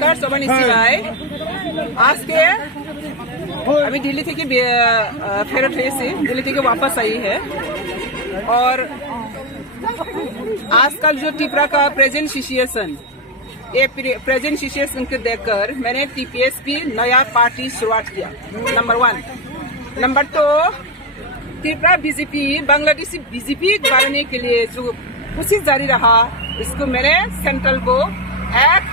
নমস্কার সবাই নিশ্চয় আজকে আমি दिल्ली থেকে ফেরত হয়েছি दिल्ली থেকে वापस आई है और आजकल जो टिपरा का प्रेजेंट सिचुएशन ये प्रेजेंट सिचुएशन को देखकर मैंने टीपीएसपी नया पार्टी शुरुआत किया। Number 1। Number 2, Tripura BJP Bangladeshi BJP बनाने के लिए जो कोशिश जारी रहा, इसको मैंने सेंट्रल को एक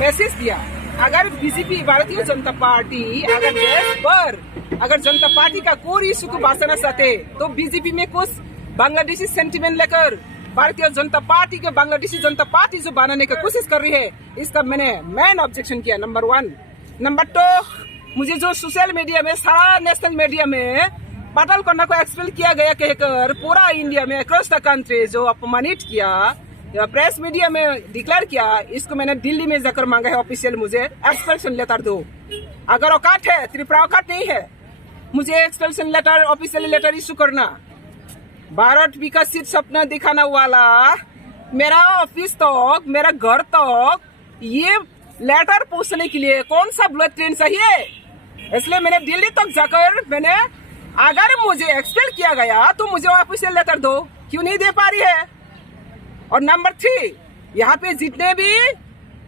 मैसेज दिया। अगर बीजेपी भारतीय जनता पार्टी अगर देश पर अगर जनता पार्टी का कोई इशू को बांटना चाहते तो बीजेपी में कुछ बांग्लादेशी सेंटिमेंट लेकर भारतीय जनता पार्टी के बांग्लादेशी जनता पार्टी जो बनाने की कोशिश कर रही है, इसका मैंने मेन ऑब्जेक्शन किया। नंबर 1। नंबर 2, मुझे जो सोशल मीडिया में सारा नेशनल मीडिया में पाटल कोंडा को एक्सपेल किया गया कहकर पूरा इंडिया में अक्रॉस द कंट्री जो अपमानित किया, प्रेस मीडिया में डिक्लेयर किया, इसको मैंने दिल्ली में जाकर मांगा है ऑफिशियल मुझे एक्सपेल्शन लेटर दो। अगर औकात है, त्रिपुरा औकात नहीं है, मुझे एक्सपेल्शन लेटर ऑफिशियल लेटर इशू करना। भारत विकसित सपना दिखाना वाला मेरा ऑफिस तक मेरा घर तक ये लेटर पहुंचने के लिए कौन सा बुलेट ट्रेन चाहिए? इसलिए मैंने दिल्ली तक जाकर मैंने अगर मुझे एक्सपेल किया गया तो मुझे ऑफिशियल लेटर दो, क्यों नहीं दे पा रही है? और नंबर 3, यहाँ पे जितने भी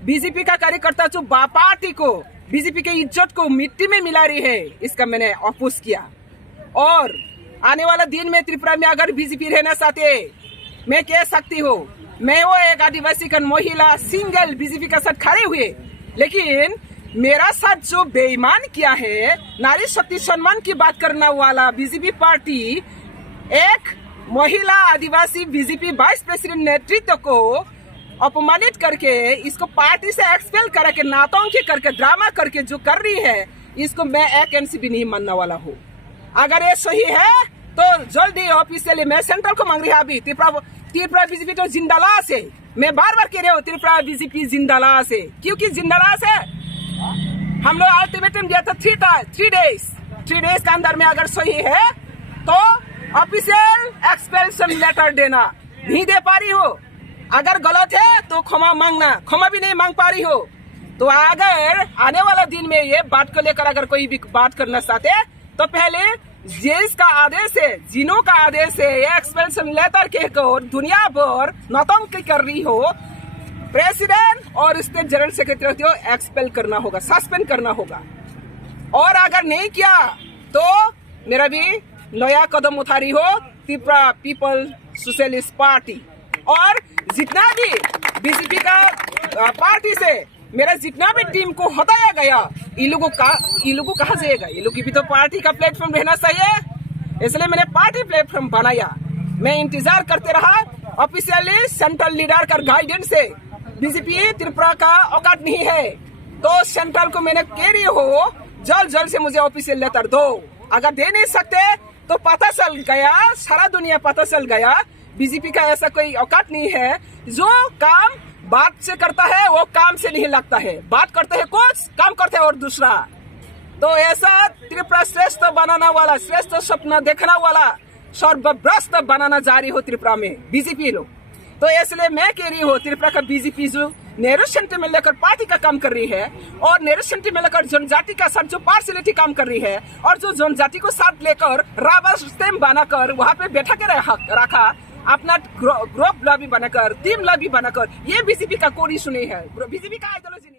बीजेपी का कार्यकर्ता जो पार्टी को बीजेपी के इज्जत को मिट्टी में मिला रही है, इसका मैंने अपोज किया। और आने वाला दिन में त्रिपुरा में अगर बीजेपी रहना चाहते, मैं कह सकती हूँ मैं वो एक आदिवासी का महिला सिंगल बीजेपी के साथ खड़े हुए, लेकिन मेरा साथ जो बेईमान किया है, नारी शक्ति सम्मान की बात करने वाला बीजेपी पार्टी एक महिला आदिवासी बीजेपी वाइस प्रेसिडेंट नेतृत्व को अपमानित करके इसको पार्टी से एक्सपेल करके नाटंकी करके ड्रामा करके जो कर रही है, इसको मैं एक इंच भी नहीं मानने वाला हूँ। अगर ये सही है तो जल्दी ऑफिशियली मैं सेंट्रल को मांग रही है। अभी त्रिपुरा बीजेपी तो जिंदालाश है, मैं बार बार कह रही हूँ त्रिपुरा बीजेपी जिंदालाश है। क्योंकि जिंदालाश है, हम लोग अल्टीमेटम दिया था 3 डेज के अंदर में अगर सही है तो ऑफिशियल एक्सपेल्शन लेटर देना। नहीं दे पा रही हो, अगर गलत है तो क्षमा मांगना, क्षमा भी नहीं मांग पा रही हो तो अगर आने वाला दिन में ये बात को लेकर अगर कोई भी बात करना चाहते तो पहले जेस का आदेश है, जिनो का आदेश है, ये एक्सपेल्शन लेटर कहकर दुनिया भर नौटंकी कर रही हो, प्रेसिडेंट और स्टेट जनरल सेक्रेटरी को एक्सपेल करना होगा, सस्पेंड करना होगा। और अगर नहीं किया तो मेरा भी नया कदम उठा रही हो त्रिपुरा पीपल सोशलिस्ट पार्टी। और जितना भी बीजेपी का पार्टी से मेरा जितना भी टीम को हटाया गया, ये लोगों कहाँ जाएगा? ये लोग की भी तो पार्टी का प्लेटफॉर्म रहना चाहिए, इसलिए मैंने पार्टी प्लेटफॉर्म बनाया। मैं इंतजार करते रहा ऑफिशियली सेंट्रल लीडर का गाइडेंस से बीजेपी त्रिपुरा का औकात नहीं है, तो सेंट्रल को मैंने कह रही हो जल्द से मुझे ऑफिशियल लेटर दो। अगर दे नहीं सकते तो पता चल गया, सारा दुनिया पता चल गया बीजेपी का ऐसा कोई औकात नहीं है। जो काम बात से करता है वो काम से नहीं लगता है, बात करते हैं कुछ, काम करते हैं और दूसरा। तो ऐसा त्रिपुरा श्रेष्ठ बनाना वाला, श्रेष्ठ सपना देखना वाला सर्वभ्रष्ट बनाना जारी हो त्रिपुरा में बीजेपी लोग। तो इसलिए मैं कह रही हूँ त्रिपुरा का बीजेपी जो नेहरू सेंटिमेंट लेकर पार्टी का काम कर रही है और नेहरू सेंटिमेंट लेकर जनजाति का साथ जो पार्शियलिटी काम कर रही है और जो जनजाति को साथ लेकर रबर स्टैम्प बनाकर वहाँ पे बैठा के रखा, अपना ग्रुप लॉबी बनाकर, टीम लॉबी बनाकर, ये बीजेपी का कोई इशू नहीं है, बीजेपी का आइडियोलॉजी नहीं।